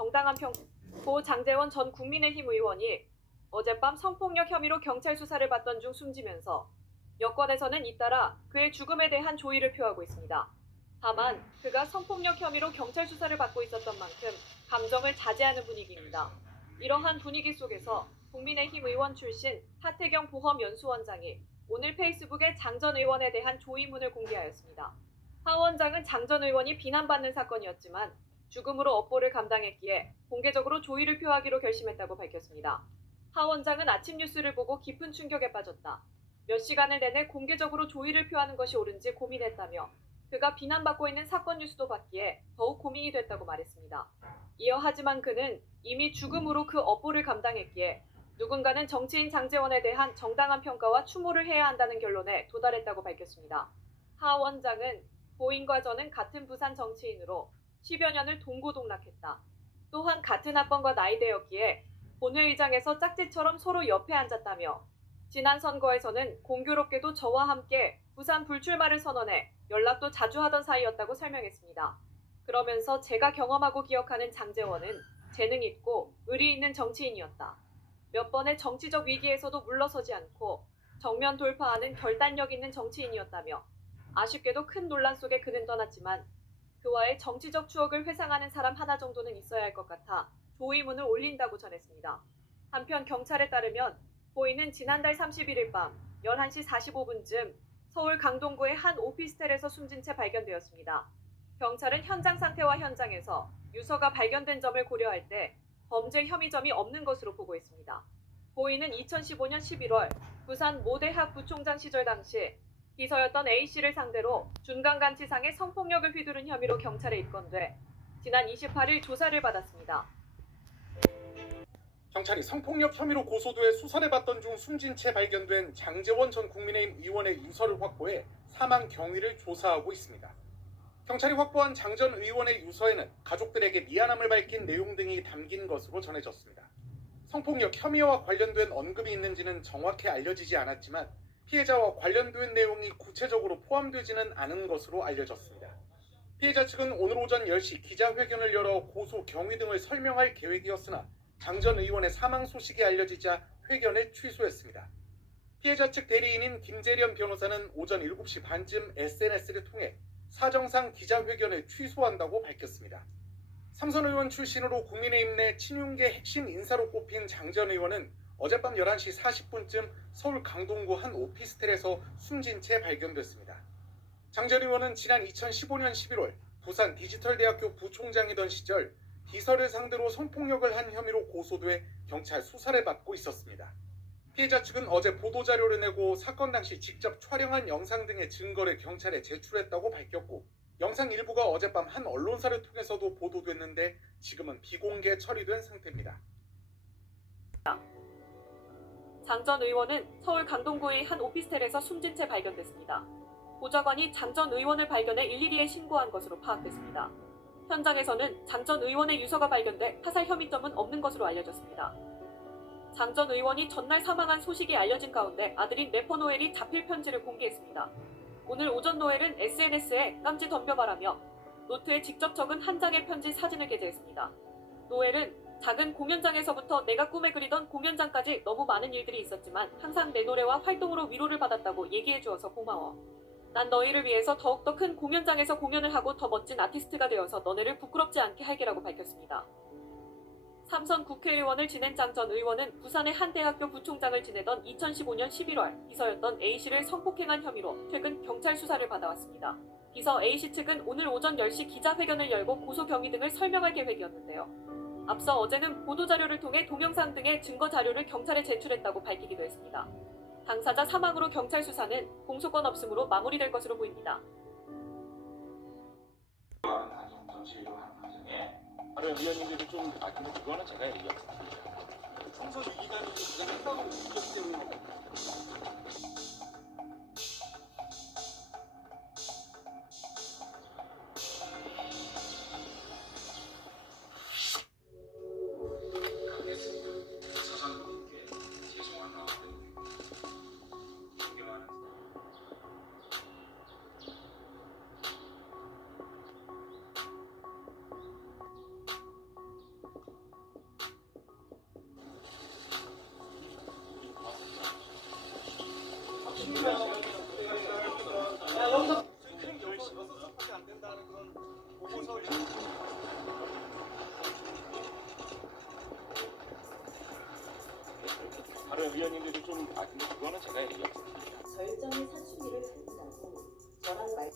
정당한 고 장제원 전 국민의힘 의원이 어젯밤 성폭력 혐의로 경찰 수사를 받던 중 숨지면서 여권에서는 잇따라 그의 죽음에 대한 조의를 표하고 있습니다. 다만 그가 성폭력 혐의로 경찰 수사를 받고 있었던 만큼 감정을 자제하는 분위기입니다. 이러한 분위기 속에서 국민의힘 의원 출신 하태경 보험연수원장이 오늘 페이스북에 장 전 의원에 대한 조의문을 공개하였습니다. 하 원장은 장 전 의원이 비난받는 사건이었지만 죽음으로 업보를 감당했기에 공개적으로 조의를 표하기로 결심했다고 밝혔습니다. 하 원장은 아침 뉴스를 보고 깊은 충격에 빠졌다. 몇 시간을 내내 공개적으로 조의를 표하는 것이 옳은지 고민했다며 그가 비난받고 있는 사건 뉴스도 받기에 더욱 고민이 됐다고 말했습니다. 이어 하지만 그는 이미 죽음으로 그 업보를 감당했기에 누군가는 정치인 장제원에 대한 정당한 평가와 추모를 해야 한다는 결론에 도달했다고 밝혔습니다. 하 원장은 고인과 저는 같은 부산 정치인으로 10여 년을 동고동락했다. 또한 같은 학번과 나이대였기에 본회의장에서 짝짓처럼 서로 옆에 앉았다며 지난 선거에서는 공교롭게도 저와 함께 부산 불출마를 선언해 연락도 자주 하던 사이였다고 설명했습니다. 그러면서 제가 경험하고 기억하는 장제원은 재능 있고 의리 있는 정치인이었다. 몇 번의 정치적 위기에서도 물러서지 않고 정면 돌파하는 결단력 있는 정치인이었다며 아쉽게도 큰 논란 속에 그는 떠났지만 그와의 정치적 추억을 회상하는 사람 하나 정도는 있어야 할 것 같아 조의문을 올린다고 전했습니다. 한편 경찰에 따르면 고인은 지난달 31일 밤 11시 45분쯤 서울 강동구의 한 오피스텔에서 숨진 채 발견되었습니다. 경찰은 현장 상태와 현장에서 유서가 발견된 점을 고려할 때 범죄 혐의점이 없는 것으로 보고 있습니다. 고인은 2015년 11월 부산 모 대학 부총장 시절 당시 비서였던 A씨를 상대로 중간간치상의 성폭력을 휘두른 혐의로 경찰에 입건돼 지난 28일 조사를 받았습니다. 경찰이 성폭력 혐의로 고소돼 수사를 받던 중 숨진 채 발견된 장제원 전 국민의힘 의원의 유서를 확보해 사망 경위를 조사하고 있습니다. 경찰이 확보한 장 전 의원의 유서에는 가족들에게 미안함을 밝힌 내용 등이 담긴 것으로 전해졌습니다. 성폭력 혐의와 관련된 언급이 있는지는 정확히 알려지지 않았지만 피해자와 관련된 내용이 구체적으로 포함되지는 않은 것으로 알려졌습니다. 피해자 측은 오늘 오전 10시 기자회견을 열어 고소 경위 등을 설명할 계획이었으나 장 전 의원의 사망 소식이 알려지자 회견을 취소했습니다. 피해자 측 대리인인 김재련 변호사는 오전 7시 반쯤 SNS를 통해 사정상 기자회견을 취소한다고 밝혔습니다. 삼선 의원 출신으로 국민의힘 내 친윤계 핵심 인사로 꼽힌 장 전 의원은 어젯밤 11시 40분쯤 서울 강동구 한 오피스텔에서 숨진 채 발견됐습니다. 장 전 의원은 지난 2015년 11월 부산 디지털대학교 부총장이던 시절 비서를 상대로 성폭력을 한 혐의로 고소돼 경찰 수사를 받고 있었습니다. 피해자 측은 어제 보도자료를 내고 사건 당시 직접 촬영한 영상 등의 증거를 경찰에 제출했다고 밝혔고 영상 일부가 어젯밤 한 언론사를 통해서도 보도됐는데 지금은 비공개 처리된 상태입니다. 장 전 의원은 서울 강동구의 한 오피스텔에서 숨진 채 발견됐습니다. 보좌관이 장 전 의원을 발견해 112에 신고한 것으로 파악됐습니다. 현장에서는 장 전 의원의 유서가 발견돼 타살 혐의점은 없는 것으로 알려졌습니다. 장 전 의원이 전날 사망한 소식이 알려진 가운데 아들인 래퍼 노엘이 자필 편지를 공개했습니다. 오늘 오전 노엘은 SNS에 깜지 덤벼봐라며 노트에 직접 적은 한 장의 편지 사진을 게재했습니다. 노엘은 작은 공연장에서부터 내가 꿈에 그리던 공연장까지 너무 많은 일들이 있었지만 항상 내 노래와 활동으로 위로를 받았다고 얘기해주어서 고마워. 난 너희를 위해서 더욱더 큰 공연장에서 공연을 하고 더 멋진 아티스트가 되어서 너네를 부끄럽지 않게 할게라고 밝혔습니다. 삼선 국회의원을 지낸 장 전 의원은 부산의 한 대학교 부총장을 지내던 2015년 11월 비서였던 A씨를 성폭행한 혐의로 최근 경찰 수사를 받아왔습니다. 비서 A씨 측은 오늘 오전 10시 기자회견을 열고 고소 경위 등을 설명할 계획이었는데요. 앞서 어제는 보도자료를 통해 동영상 등의 증거 자료를 경찰에 제출했다고 밝히기도 했습니다. 당사자 사망으로 경찰 수사는 공소권 없음으로 마무리될 것으로 보입니다. 다른 위원님들이 좀 근데 그거는 제가 얘기했습니다. 총선 위기감이 가장 크다고 느꼈기 때문에 위원님들도 좀 근데 그거는 제가 얘기 없습니다. 절정의 사춘기를 닮는다고 저랑 말